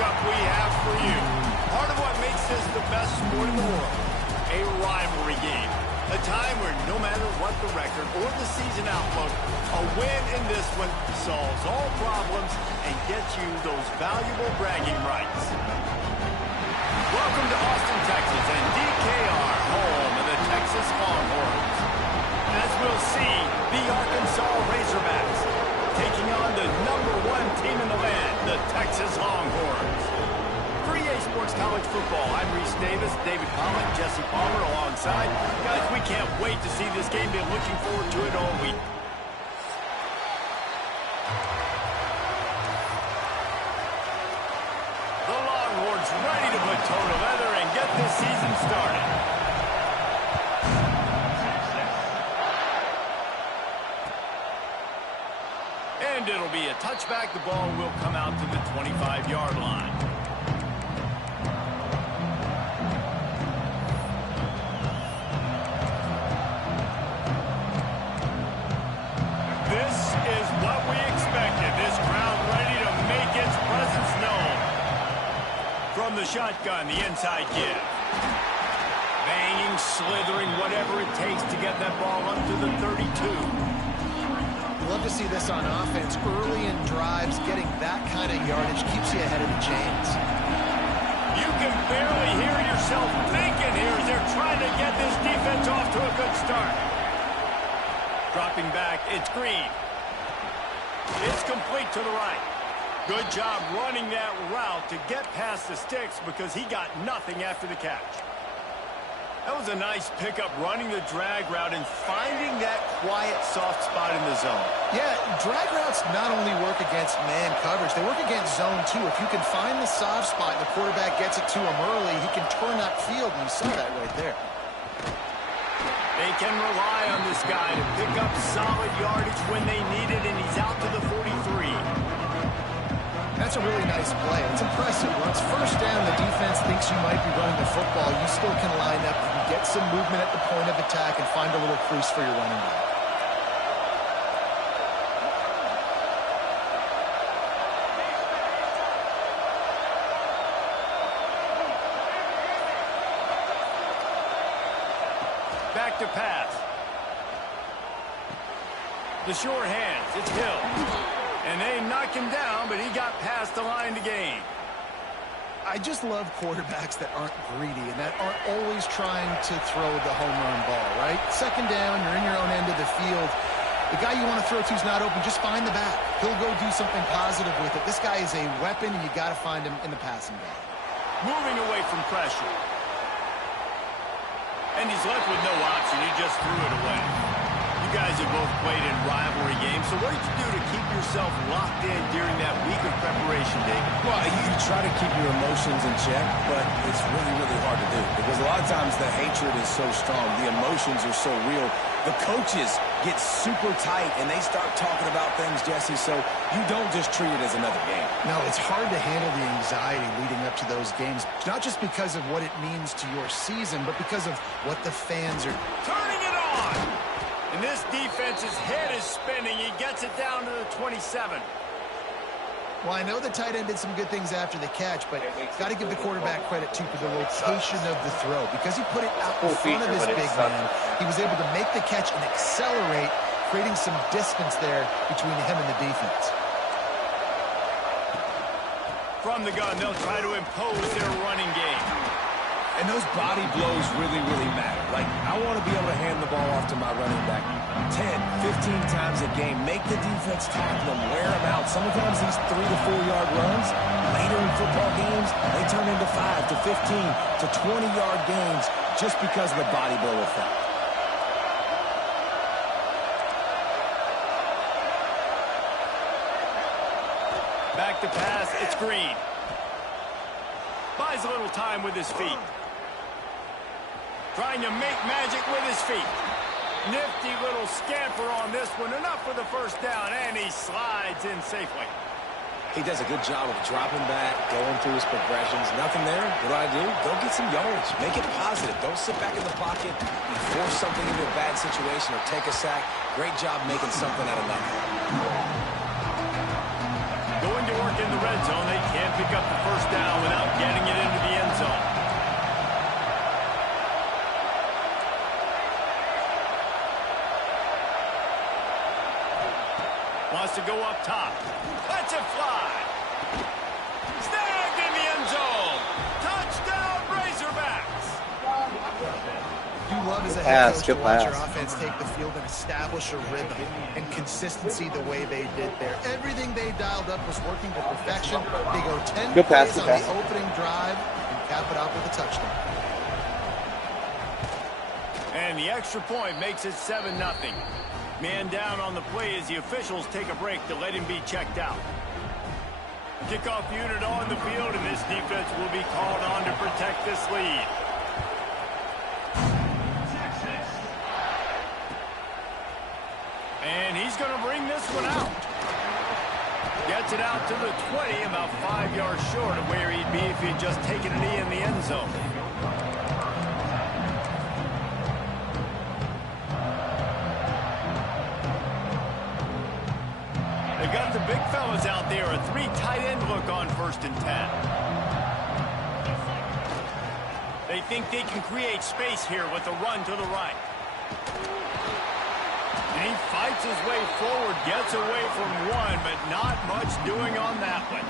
matchup we have for you. Part of what makes this the best sport in the world, a rivalry game. A time where no matter what the record or the season outlook, a win in this one solves all problems and gets you those valuable bragging rights. Welcome to Austin, Texas, and DKR, home of the Texas Longhorns. As we'll see, the Arkansas Razorbacks taking on the #1 team in the land, the Texas Longhorns. For EA Sports College Football, I'm Reese Davis, David Pollock, Jesse Palmer alongside. Guys, we can't wait to see this game. Been looking forward to it all week. The Longhorns ready to put toe to leather and get this season started. And it'll be a touchback. The ball will come out to the 25-yard line. This is what we expected. This crowd ready to make its presence known. From the shotgun, the inside give. Banging, slithering, whatever it takes to get that ball up to the 32. Love to see this on offense. Early in drives, getting that kind of yardage keeps you ahead of the chains. You can barely hear yourself thinking here as they're trying to get this defense off to a good start. Dropping back, it's Green. It's complete to the right. Good job running that route to get past the sticks because he got nothing after the catch. That was a nice pickup, running the drag route and finding that quiet, soft spot in the zone. Yeah, drag routes not only work against man coverage, they work against zone too. If you can find the soft spot and the quarterback gets it to him early, he can turn that field, and you saw that right there. They can rely on this guy to pick up solid yardage when they need it, and he's out to the 43. That's a really nice play. It's impressive. Once first down, the defense thinks you might be running the football. You still can line up, you can get some movement at the point of attack, and find a little crease for your running back. Back to pass. The short hands. It's Hill. And they knock him down, but he got past the line to gain. I just love quarterbacks that aren't greedy and that aren't always trying to throw the home run ball, right? Second down, you're in your own end of the field. The guy you want to throw to is not open. Just find the back. He'll go do something positive with it. This guy is a weapon, and you got to find him in the passing game. Moving away from pressure. And he's left with no option. He just threw it away. You guys have both played in rivalry games, so what did you do to keep yourself locked in during that week of preparation, David? Well, you try to keep your emotions in check, but it's really, really hard to do because a lot of times the hatred is so strong. The emotions are so real. The coaches get super tight, and they start talking about things, Jesse, so you don't just treat it as another game. No, it's hard to handle the anxiety leading up to those games, not just because of what it means to your season, but because of what the fans are... Turning it on! And this defense's head is spinning. He gets it down to the 27. Well, I know the tight end did some good things after the catch, but got to give the quarterback credit, too, for the location of the throw. Because he put it out in front of his big man, he was able to make the catch and accelerate, creating some distance there between him and the defense. From the gun, they'll try to impose their running game. And those body blows really, really matter. Like, I want to be able to hand the ball off to my running back 10, 15 times a game. Make the defense tackle him, wear him out. Sometimes these 3 to 4 yard runs, later in football games, they turn into 5 to 15 to 20-yard gains just because of the body blow effect. Back to pass, it's Green. Buys a little time with his feet. Trying to make magic with his feet. Nifty little scamper on this one. Enough for the first down, and he slides in safely. He does a good job of dropping back, going through his progressions. Nothing there. What do? Go get some yardage. Make it positive. Don't sit back in the pocket and force something into a bad situation or take a sack. Great job making something out of nothing. Going to work in the red zone. They can't pick up the first down without getting it into the end zone. Wants to go up top. Let's it fly. Snagged in the end zone. Touchdown, Razorbacks. You love as a head coach to watch your offense take the field and establish a rhythm and consistency the way they did there. Everything they dialed up was working to perfection. They go 10 plays on the opening drive and cap it off with a touchdown. And the extra point makes it 7-0. Man down on the play as the officials take a break to let him be checked out. Kickoff unit on the field, and this defense will be called on to protect this lead. And he's going to bring this one out. Gets it out to the 20, about 5 yards short of where he'd be if he'd just taken a knee in the end zone. They've got the big fellas out there, a 3 tight end look on 1st and 10. They think they can create space here with a run to the right. And he fights his way forward, gets away from one, but not much doing on that one.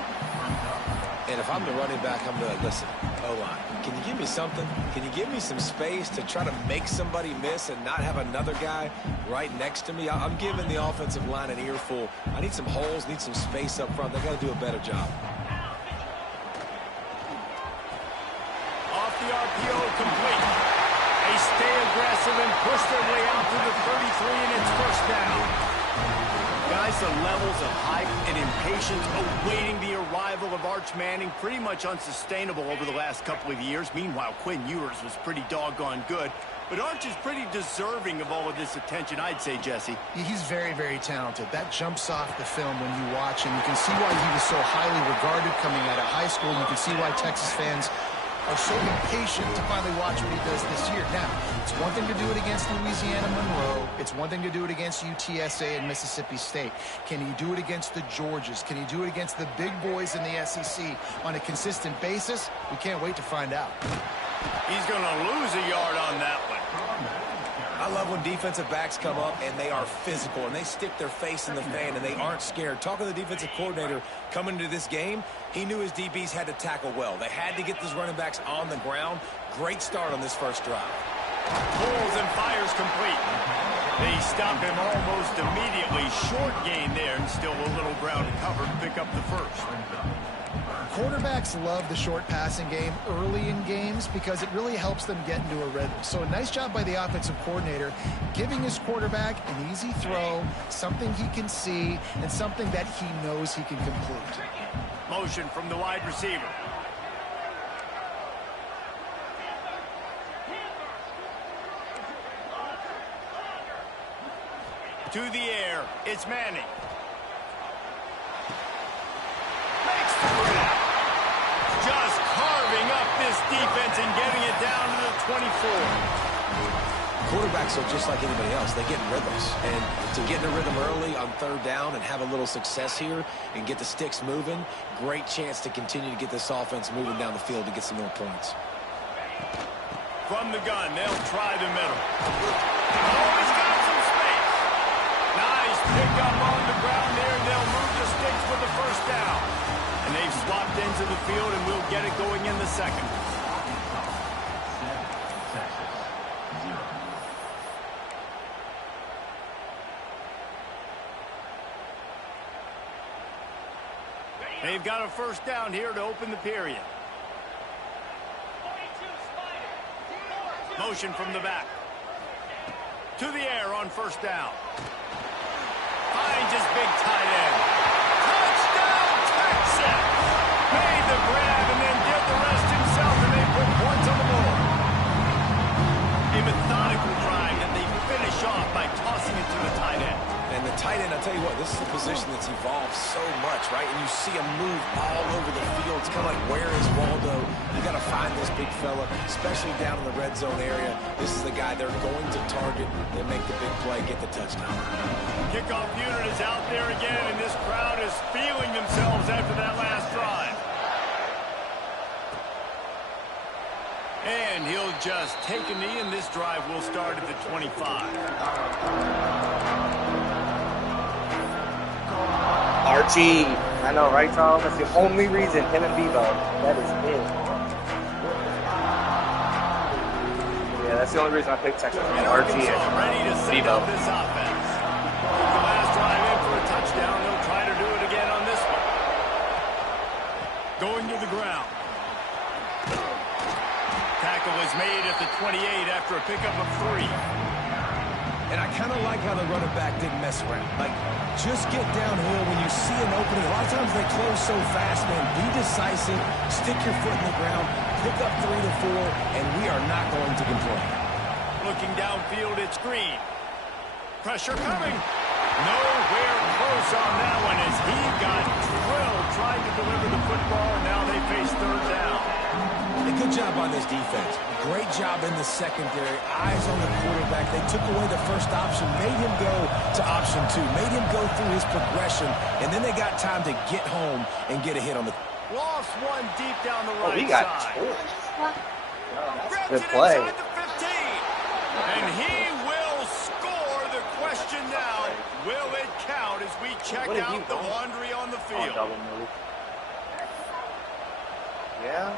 And if I'm the running back, I'm going to be like, listen, O-line, can you give me something? Can you give me some space to try to make somebody miss and not have another guy right next to me? I'm giving the offensive line an earful. I need some holes, need some space up front. They got to do a better job. Off the RPO, complete. They stay aggressive and push their way out to the 33, and it's first down. Guys, the levels of hype and impatience awaiting the arrival of Arch Manning pretty much unsustainable over the last couple of years. Meanwhile, Quinn Ewers was pretty doggone good. But Arch is pretty deserving of all of this attention, I'd say, Jesse. He's very, very talented. That jumps off the film when you watch him. You can see why he was so highly regarded coming out of high school. You can see why Texas fans are so impatient to finally watch what he does this year. Now, it's one thing to do it against Louisiana Monroe. It's one thing to do it against UTSA and Mississippi State. Can he do it against the Georgias? Can he do it against the big boys in the SEC on a consistent basis? We can't wait to find out. He's going to lose a yard on that one. I love when defensive backs come up and they are physical and they stick their face in the fan and they aren't scared. Talking to the defensive coordinator coming into this game, he knew his DBs had to tackle well. They had to get these running backs on the ground. Great start on this first drive. Pulls and fires complete. They stop him almost immediately. Short gain there and still a little ground to cover to pick up the first. Quarterbacks love the short passing game early in games because it really helps them get into a rhythm. So a nice job by the offensive coordinator giving his quarterback an easy throw, something he can see, and something that he knows he can complete. Motion from the wide receiver. To the air, it's Manning. Makes the grab. Just carving up this defense and getting it down to the 24. Quarterbacks are just like anybody else. They get in rhythms. And to get in a rhythm early on 3rd down and have a little success here and get the sticks moving, great chance to continue to get this offense moving down the field to get some more points. From the gun, they'll try the middle. Oh, he's got some space. Nice pick up on the ground there, and they'll move the sticks for the first down. And they've swapped into the field, and we'll get it going in the second. They've got a first down here to open the period. Motion from the back. To the air on first down. Finds his big tight end. Touchdown, Texas! Made the grab and then did the rest himself, and they put points on the board. A methodical drive that they finish off by tossing it to the tight end. And the tight end, I'll tell you what, this is a position that's evolved so much, right? And you see him move all over the field. It's kind of like, where is Waldo? You got to find this big fella, especially down in the red zone area. This is the guy they're going to target and make the big play, get the touchdown. Kickoff unit is out there again, and this crowd is feeling themselves after that last drive. And he'll just take a knee, and this drive will start at the 25. Archie. I know, right, Tom? That's the only reason him and Bebo. That is it. Yeah, that's the only reason I picked Texas. Archie and ready to set Bebo. up this offense. The last drive in for a touchdown. They'll try to do it again on this one. Going to the ground. Tackle is made at the 28 after a pickup of 3. And I kind of like how the running back didn't mess around. Like, just get downhill when you see an opening. A lot of times they close so fast, man. Be decisive, stick your foot in the ground, pick up 3 to 4, and we are not going to complain. Looking downfield, it's Green. Pressure coming. Nowhere close on that one as he got drilled trying to deliver the football, and now they face third down. A good job on this defense. Great job in the secondary. Eyes on the quarterback. They took away the first option, made him go to option 2, made him go through his progression, and then they got time to get home and get a hit on the... Lost one deep down the right Oh, he got side. Good play. Inside the 15. And he will score. The question now, will it count as we check out the laundry on the field? Double move. Yeah.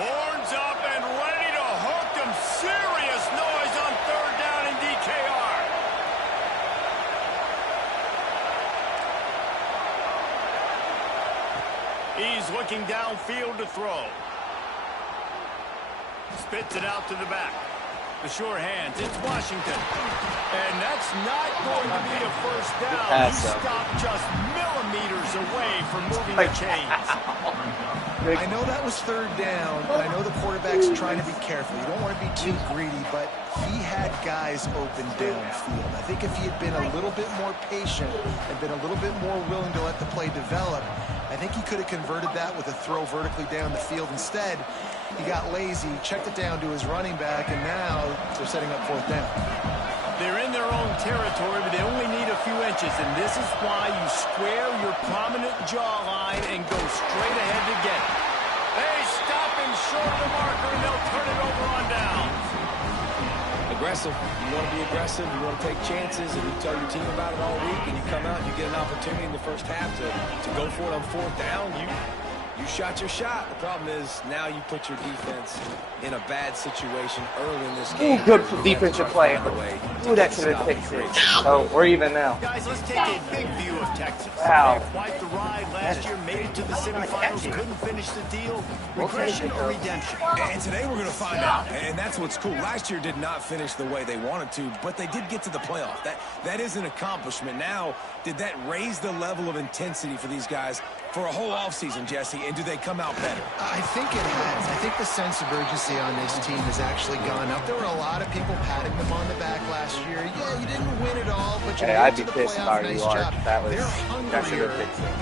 Horns up and ready to hook them. Serious noise on third down in DKR. He's looking downfield to throw. Spits it out to the back. The sure hands. It's Washington. And that's not going to be a first down. He stopped just millimeters away from moving the chains. I know that was third down, and I know the quarterback's trying to be careful. You don't want to be too greedy, but he had guys open downfield. I think if he had been a little bit more patient and been a little bit more willing to let the play develop, I think he could have converted that with a throw vertically down the field. Instead, he got lazy, checked it down to his running back, and now they're setting up fourth down. They're in their own territory, but they only need a few inches, and this is why you square your prominent jawline and go straight ahead to get it. They stop him short of the marker, and they'll turn it over on downs. Aggressive. You want to be aggressive. You want to take chances, and you tell your team about it all week, and you come out and you get an opportunity in the first half to go for it on fourth down. You shot your shot. The problem is now you put your defense in a bad situation early in this game. Ooh, good defensive play. Ooh, that should have picked it. Oh, or even now. Guys, let's take a big view of Texas. Wow. They had quite the ride last year, made it to the semifinals, couldn't finish the deal. Regression or redemption? And today we're going to find out. And that's what's cool. Last year did not finish the way they wanted to, but they did get to the playoff. That is an accomplishment. Now, did that raise the level of intensity for these guys for a whole offseason, Jesse? And do they come out better? I think it has. I think the sense of urgency on this team has actually gone up. There were a lot of people patting them on the back last year. Yeah, you didn't win it all, but you I'd made be it to the pissed playoff. if I were Nice you, job. That was, They're hungrier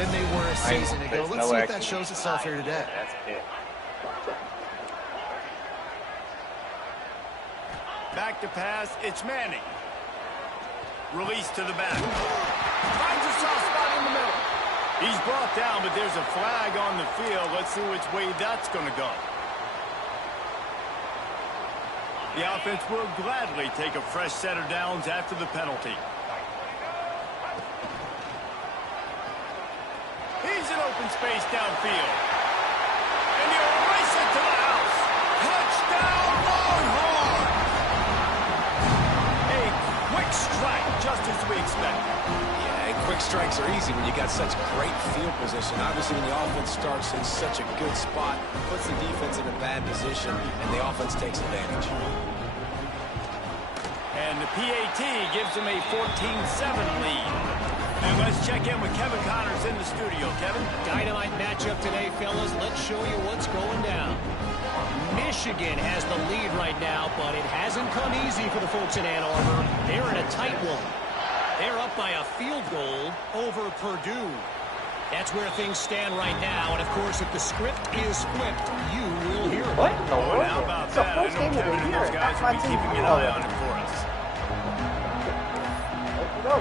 than they were a season ago. There's Let's no see if action. that shows itself here today. That's it. Back to pass, it's Manning. Release to the back. Finds a soft spot in the middle. He's brought down, but there's a flag on the field. Let's see which way that's going to go. The offense will gladly take a fresh set of downs after the penalty. He's in open space downfield. And he'll race it to the house. Touchdown, Longhorn! A quick strike, just as we expected. Yeah, and quick strikes are easy when you got such great field position. Obviously, when the offense starts in such a good spot, puts the defense in a bad position, and the offense takes advantage. And the PAT gives them a 14-7 lead. And let's check in with Kevin Connors in the studio. Kevin? Dynamite matchup today, fellas. Let's show you what's going down. Michigan has the lead right now, but it hasn't come easy for the folks in Ann Arbor. They're in a tight one. They're up by a field goal over Purdue. That's where things stand right now, and of course, if the script is flipped, you will hear it. What in the world? How about It's the that? first I know game of Kevin the and year. those guys That's will my be team. keeping an eye on it for us. Let's go.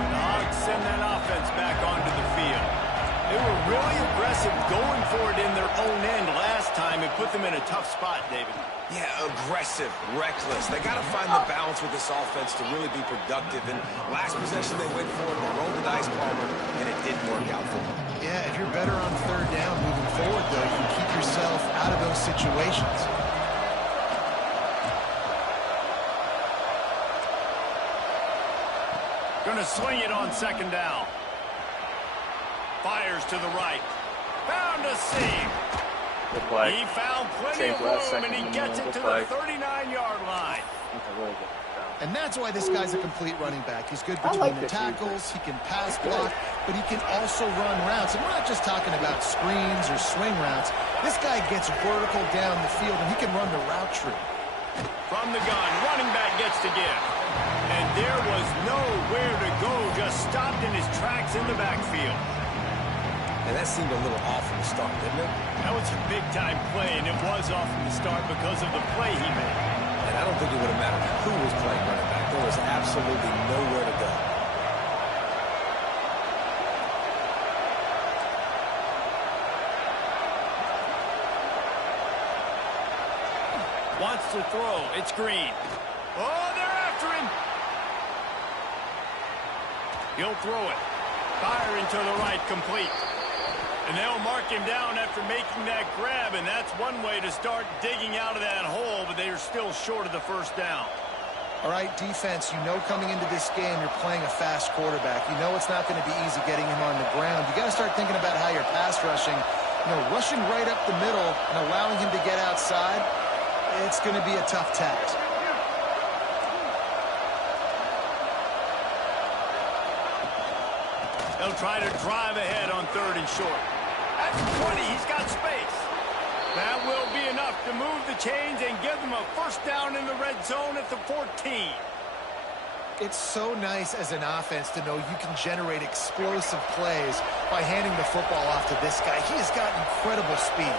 The Hogs send that offense back onto the field. They were really aggressive going for it in their own end last time. It put them in a tough spot, David. Yeah, aggressive, reckless. They got to find the balance with this offense to really be productive. And last possession they went for it, they rolled the dice, Palmer, and it didn't work out for them. Yeah, if you're better on third down moving forward, though, you can keep yourself out of those situations. Gonna swing it on second down. Fires to the right. Found a seam. Good play. He found plenty of room, and he gets it to the 39-yard line. That's a really good down. And that's why this guy's a complete running back. He's good I between like the this tackles, he can pass block, but he can also run routes. And we're not just talking about screens or swing routes. This guy gets vertical down the field, and he can run the route tree. From the gun, running back gets to give. And there was nowhere to go, just stopped in his tracks in the backfield. And that seemed a little off from the start, didn't it? That was a big-time play, and it was off from the start because of the play he made. And I don't think it would have mattered who was playing running back. There was absolutely nowhere to go. Wants to throw. It's Green. Oh, they're after him. He'll throw it. Fire into the right, complete. And they'll mark him down after making that grab, and that's one way to start digging out of that hole, but they are still short of the first down. All right, defense, you know coming into this game you're playing a fast quarterback. You know it's not going to be easy getting him on the ground. You got to start thinking about how you're pass rushing. You know, rushing right up the middle and allowing him to get outside, it's going to be a tough task. They'll try to drive ahead on third and short. That's 20. He's got space. That will be enough to move the chains and give them a first down in the red zone at the 14. It's so nice as an offense to know you can generate explosive plays by handing the football off to this guy. He has got incredible speed.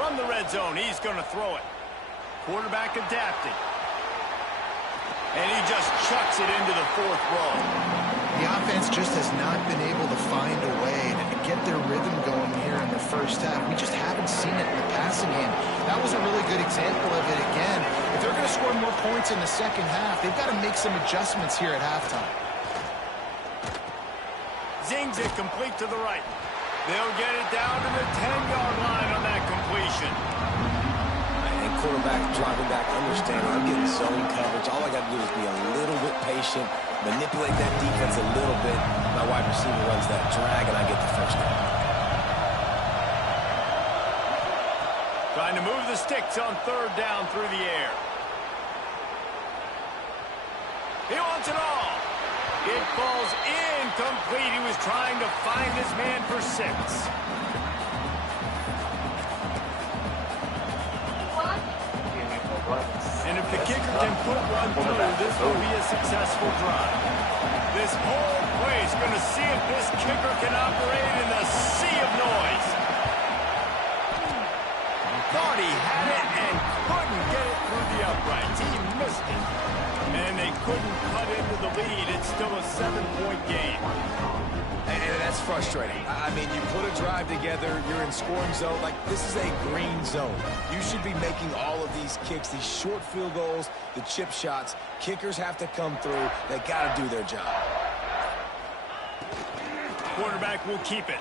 From the red zone, he's going to throw it. Quarterback adapting. And he just chucks it into the fourth row. The offense just has not been able to find a way to get their rhythm going here in the first half. We just haven't seen it in the passing game. That was a really good example of it again. If they're going to score more points in the second half, they've got to make some adjustments here at halftime. Zings it complete to the right. They'll get it down to the 10-yard line on that completion. And quarterback dropping back, understanding I'm getting zone coverage. All I got to do is be a little bit patient, manipulate that defense a little bit. My wide receiver runs that drag, and I get the first down. Trying to move the sticks on third down through the air. He wants it all. It falls incomplete. He was trying to find his man for 6. And if the kicker can put one through, this will be a successful drive. This whole place going to see if this kicker can operate in the sea of noise. Thought he had it and couldn't get it through the uprights. He missed it. And they couldn't cut into the lead. It's still a 7-point game. And that's frustrating. I mean, you put a drive together, you're in scoring zone. Like, this is a green zone. You should be making all of these kicks, these short field goals, the chip shots. Kickers have to come through. They got to do their job. Quarterback will keep it.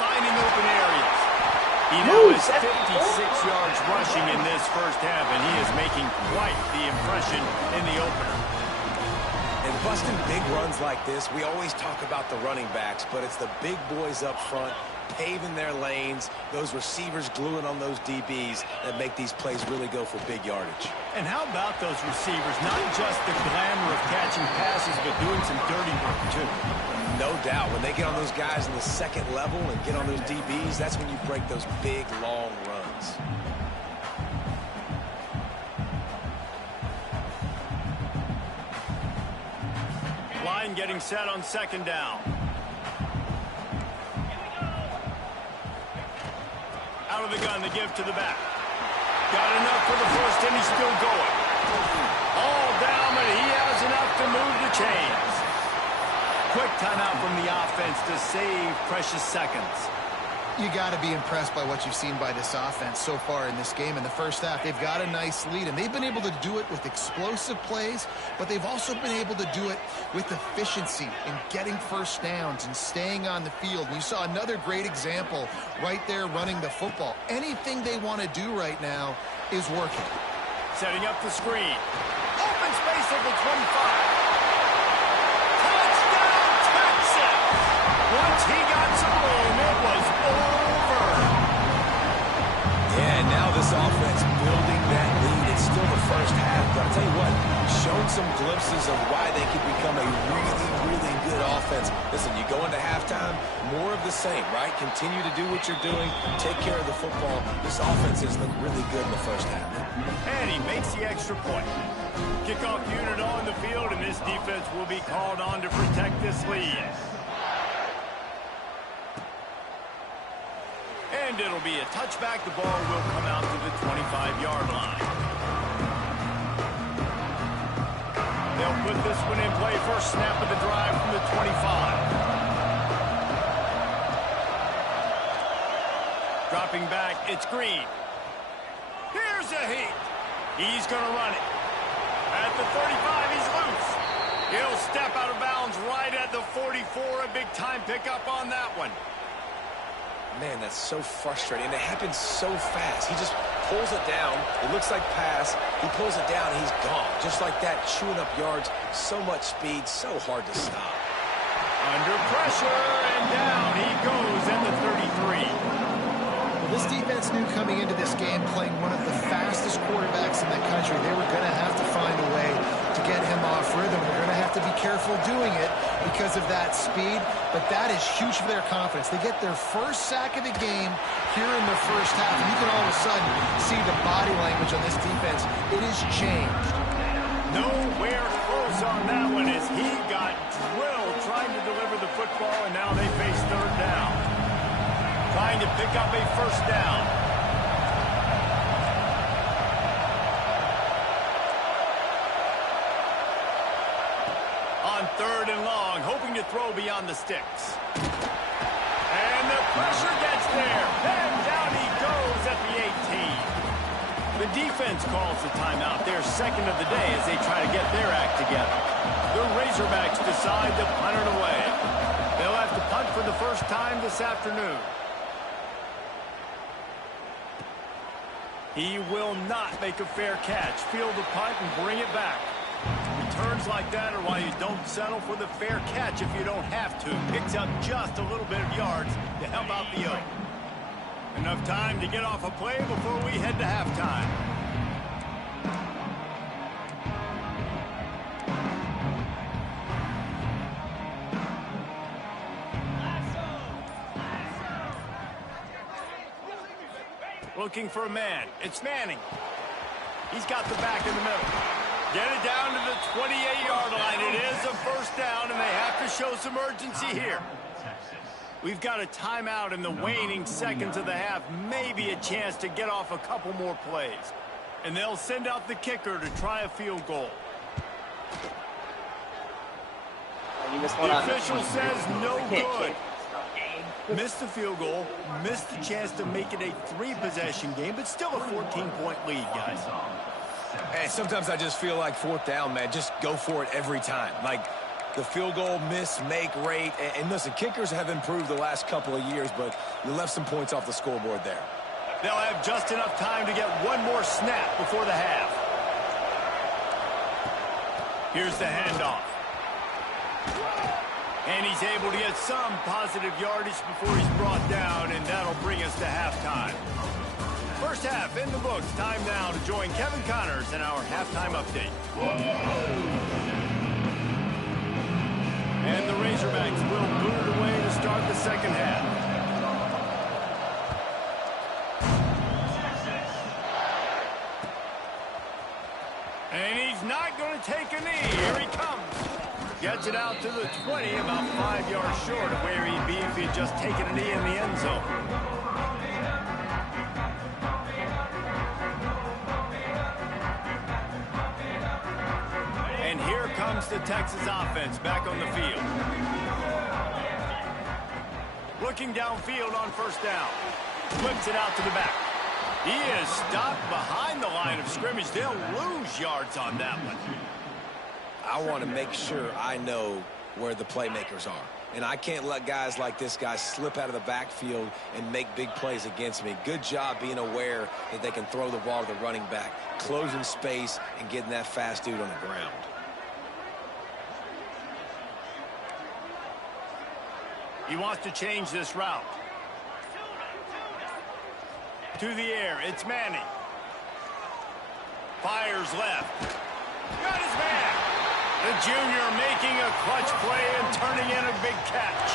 Finding open areas. He now has 56 yards rushing in this first half, and he is making quite the impression in the opener. And busting big runs like this, we always talk about the running backs, but it's the big boys up front paving their lanes, those receivers gluing on those DBs that make these plays really go for big yardage. And how about those receivers? Not just the glamour of catching passes, but doing some dirty work, too. No doubt. When they get on those guys in the second level and get on those DBs, that's when you break those big, long runs. Line getting set on second down. Out of the gun, the give to the back. Got enough for the first, and he's still going. All down, but he has enough to move the chains. Quick timeout from the offense to save precious seconds. You got to be impressed by what you've seen by this offense so far in this game. In the first half, they've got a nice lead, and they've been able to do it with explosive plays, but they've also been able to do it with efficiency in getting first downs and staying on the field. And you saw another great example right there running the football. Anything they want to do right now is working. Setting up the screen. Open space at the 25. Touchdown, Texas! Once he got some room, it was over. Yeah, and now this offense building that lead. It's still the first half, but I'll tell you what, shown some glimpses of why they could become a really, really good offense. Listen, you go into halftime, more of the same, right? Continue to do what you're doing, take care of the football. This offense has looked really good in the first half. And he makes the extra point. Kickoff unit on the field, and this defense will be called on to protect this lead. And it'll be a touchback. The ball will come out to the 25-yard line. They'll put this one in play. First snap of the drive from the 25. Dropping back, it's Green. Here's a heat. He's going to run it. At the 35, he's loose. He'll step out of bounds right at the 44. A big-time pickup on that one. Man, that's so frustrating. And it happens so fast. He just pulls it down. It looks like pass. He pulls it down, and he's gone. Just like that, chewing up yards. So much speed, so hard to stop. Under pressure, and down he goes at the 33. Well, this defense knew coming into this game, playing one of the fastest quarterbacks in the country, they were going to have to find a way to get him off rhythm. They're going to have to be careful doing it because of that speed, but that is huge for their confidence. They get their first sack of the game here in the first half, and you can all of a sudden see the body language on this defense. It has changed. Nowhere close on that one as he got drilled trying to deliver the football, and now they face third down. Trying to pick up a first down. On third and long, hoping to throw beyond the sticks. And the pressure gets there. And down he goes at the 18. The defense calls the timeout, their second of the day, as they try to get their act together. The Razorbacks decide to punt it away. They'll have to punt for the first time this afternoon. He will not make a fair catch. Field the punt and bring it back. Returns like that are why you don't settle for the fair catch if you don't have to. Picks up just a little bit of yards to help out the yoke. Enough time to get off a play before we head to halftime. Looking for a man. It's Manning. He's got the back in the middle. Get it down to the 28-yard line. It is a first down, and they have to show some urgency here. We've got a timeout in the waning seconds of the half. Maybe a chance to get off a couple more plays. And they'll send out the kicker to try a field goal. The official says no good. Missed the field goal, missed the chance to make it a 3-possession game, but still a 14-point lead, guys. Hey, sometimes I just feel like fourth down, man. Just go for it every time. Like the field goal miss, make rate. And listen, kickers have improved the last couple of years, but you left some points off the scoreboard there. They'll have just enough time to get one more snap before the half. Here's the handoff. And he's able to get some positive yardage before he's brought down, and that'll bring us to halftime. First half in the books. Time now to join Kevin Connors in our halftime update. And the Razorbacks will boot it away to start the second half. And he's not going to take a knee. Here he comes. Gets it out to the 20, about 5 yards short of where he'd be if he had just taken a knee in the end zone. And here comes the Texas offense back on the field. Looking downfield on first down. Flips it out to the back. He is stopped behind the line of scrimmage. They'll lose yards on that one. I want to make sure I know where the playmakers are. And I can't let guys like this guy slip out of the backfield and make big plays against me. Good job being aware that they can throw the ball to the running back, closing space, and getting that fast dude on the ground. He wants to change this route. To the air, it's Manning. Fires left. Got his man. The junior making a clutch play and turning in a big catch.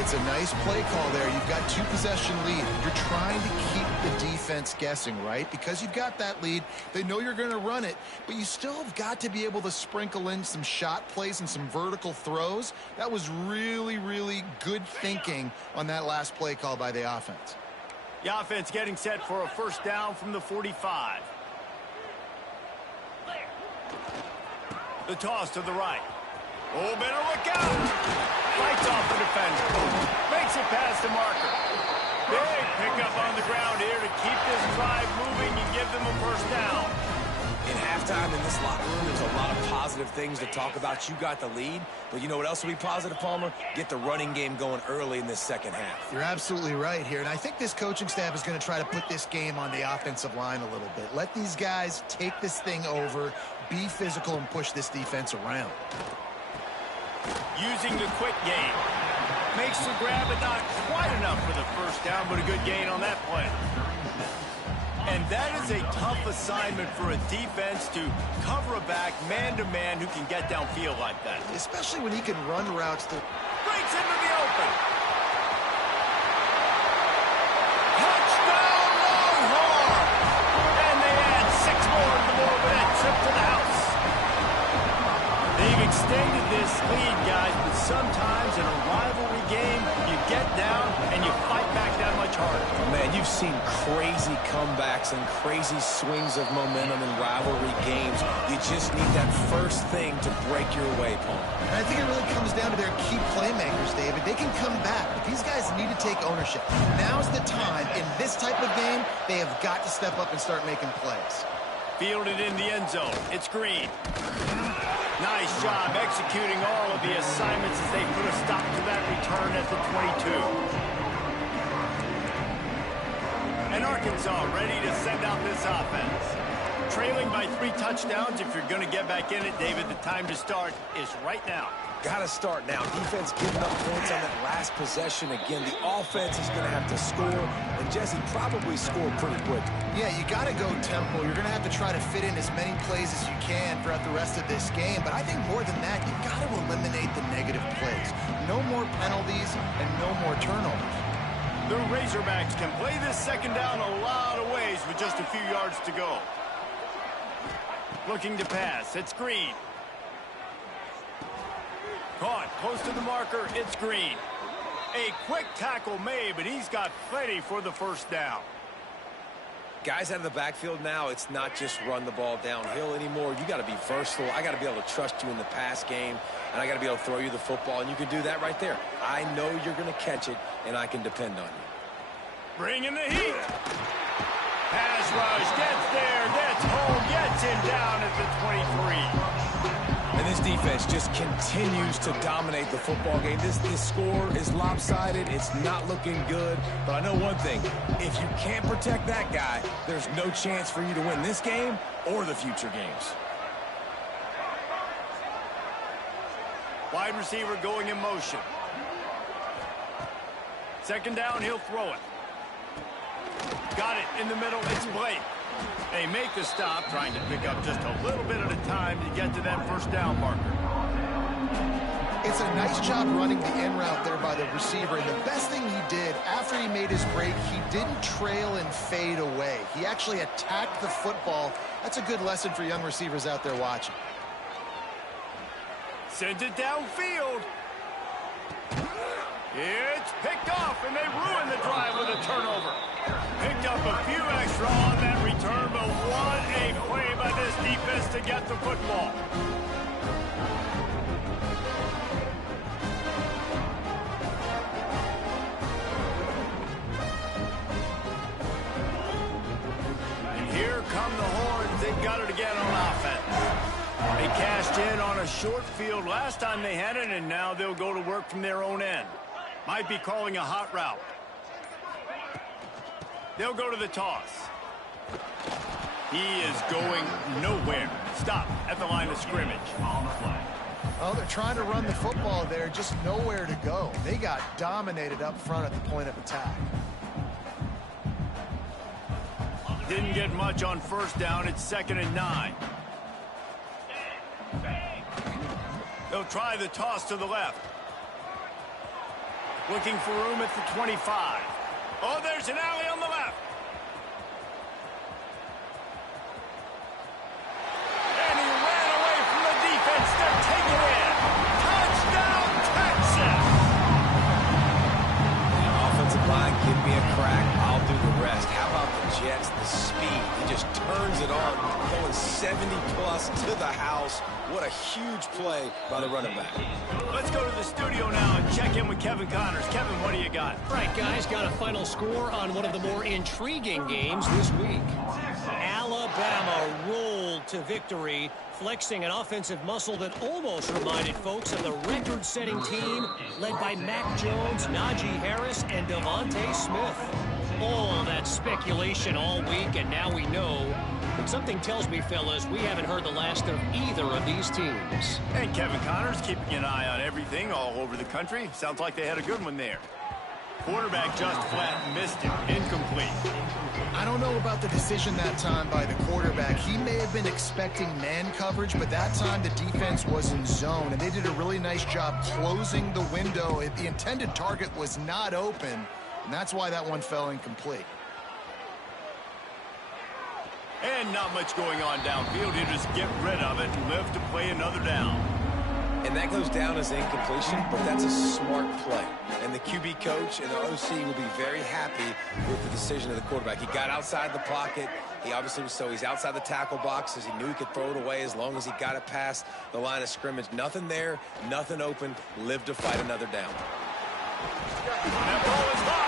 It's a nice play call there. You've got 2-possession lead. You're trying to keep the defense guessing, right? Because you've got that lead, they know you're going to run it, but you still have got to be able to sprinkle in some shot plays and some vertical throws. That was really, really good thinking on that last play call by the offense. The offense getting set for a first down from the 45. The toss to the right. Oh, better look out. Fights off the defender. Makes it past the marker. Big pickup on the ground here to keep this drive moving and give them a first down. In halftime in this locker room, there's a lot of positive things to talk about. You got the lead, but you know what else will be positive, Palmer? Get the running game going early in this second half. You're absolutely right here, and I think this coaching staff is going to try to put this game on the offensive line a little bit. Let these guys take this thing over, be physical, and push this defense around. Using the quick game. Makes the grab, but not quite enough for the first down, but a good gain on that play. And that is a tough assignment for a defense to cover a back man-to-man who can get downfield like that. Especially when he can run routes that... Breaks into the open. Touchdown, Longhorn! And they add 6 more to the board with that trip to the house. They've extended this lead, guys, but sometimes in a rivalry game, you get down and you fight back that much harder. Man, you've seen crazy comebacks and crazy swings of momentum in rivalry games. You just need that first thing to break your way, Paul. And I think it really comes down to their key playmakers, David. They can come back, but these guys need to take ownership. Now's the time. In this type of game, they have got to step up and start making plays. Fielded in the end zone. It's Green. Nice job executing all of the assignments as they put a stop to that return at the 22. And Arkansas ready to send out this offense. Trailing by 3 touchdowns. If you're going to get back in it, David, the time to start is right now. Got to start now. Defense giving up points on that last possession. Again, the offense is going to have to score, and Jesse probably scored pretty quick. Yeah, you got to go tempo. You're going to have to try to fit in as many plays as you can throughout the rest of this game. But I think more than that, you've got to eliminate the negative plays. No more penalties and no more turnovers. The Razorbacks can play this second down a lot of ways with just a few yards to go. Looking to pass. It's Green. Caught close to the marker. It's Green. A quick tackle made, but he's got plenty for the first down. Guys out of the backfield now, it's not just run the ball downhill anymore. You got to be versatile. I got to be able to trust you in the pass game, and I got to be able to throw you the football, and you can do that right there. I know you're going to catch it, and I can depend on you. Bringing the heat. Pass rush, gets there, gets home, gets him down at the 23. And this defense just continues to dominate the football game. This score is lopsided. It's not looking good. But I know one thing. If you can't protect that guy, there's no chance for you to win this game or the future games. Wide receiver going in motion. Second down, he'll throw it. Got it in the middle. It's Blake. They make the stop, trying to pick up just a little bit at a time to get to that first down marker. It's a nice job running the in route there by the receiver. And the best thing he did after he made his break, he didn't trail and fade away. He actually attacked the football. That's a good lesson for young receivers out there watching. Sends it downfield. It's picked off, and they ruin the drive with a turnover. Picked up a few extra on that return, but what a play by this defense to get the football. And here come the Horns. They've got it again on offense. They cashed in on a short field last time they had it, and now they'll go to work from their own end. Might be calling a hot route. They'll go to the toss. He is going nowhere. Stop at the line of scrimmage. On the flag. Oh, they're trying to run the football there, just nowhere to go. They got dominated up front at the point of attack. Didn't get much on first down. It's 2nd and 9. They'll try the toss to the left. Looking for room at the 25. Oh, there's an alley on the left. And he ran away from the defense. They're taking it in. Touchdown, Texas! The offensive line, give me a crack, I'll do the rest. How about the Jets, the speed? He just turns it on, going 70-plus to the house. What a huge play by the running back. Let's go to the studio now and check in with Kevin Connors. Kevin, what do you got? All right, guys, got a final score on one of the more intriguing games this week. Alabama rolled to victory, flexing an offensive muscle that almost reminded folks of the record-setting team led by Mac Jones, Najee Harris, and Devontae Smith. All that speculation all week, and now we know. But something tells me, fellas, we haven't heard the last of either of these teams. And Kevin Connors keeping an eye on everything all over the country. Sounds like they had a good one there. Quarterback just flat missed it. Incomplete. I don't know about the decision that time by the quarterback. He may have been expecting man coverage, but that time the defense was in zone, and they did a really nice job closing the window. The intended target was not open, and that's why that one fell incomplete. And not much going on downfield. You just get rid of it and live to play another down. And that goes down as incompletion, but that's a smart play. And the QB coach and the OC will be very happy with the decision of the quarterback. He got outside the pocket. He obviously was he's outside the tackle boxes. He knew he could throw it away as long as he got it past the line of scrimmage. Nothing there, nothing open. Live to fight another down. That ball is high.